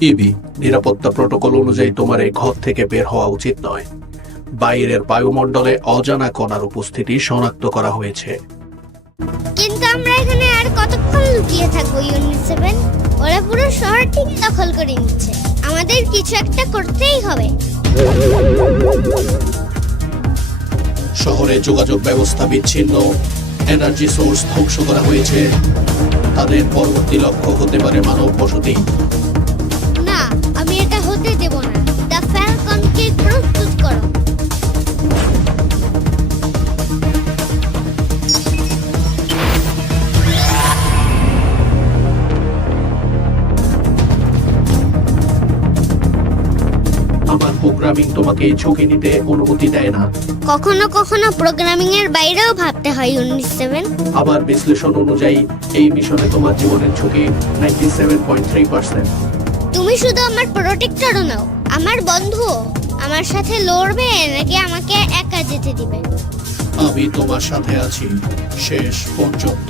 ইবি, নিরাপত্তা প্রটোকল অনুযায়ী তোমার এই ঘর থেকে বের হওয়া উচিত নয়। বাইরের বায়ুমণ্ডলে অজানা কণার উপস্থিতি শনাক্ত করা হয়েছে। কিন্তু আমরা এখানে আর কতক্ষণ লুকিয়ে থাকবো ইউনিট 7? ওরা পুরো শহরটি দখল করে নিচ্ছে। আমাদের কিছু একটা করতেই হবে। শহরে যোগাযোগ ব্যবস্থা বিচ্ছিন্ন, এনার্জি সোর্স ধ্বংস করা হয়েছে। তাদের পরবর্তী লক্ষ্য হতে পারে মানব বসতি। না, আমি এটা হতে দেব না। দ্য ফ্যালকনকে প্রস্তুত করো। আমার প্রোগ্রামিং তোমাকে এই ঝুঁকি নিতে অনুমতি দেয় না। কখনো কখনো প্রোগ্রামিং এর বাইরেও ভাবতে হয় ইউনিট 7। আবার বিশ্লেষণ অনুযায়ী এই মিশনে তোমার জীবনের ঝুঁকি 97.3%। তুমি শুধু আমার প্রোটেক্টরও নাও, আমার বন্ধু আমার সাথে লড়বে নাকি আমাকে একা যেতে দিবে? আমি তোমার সাথে আছি শেষ পর্যন্ত।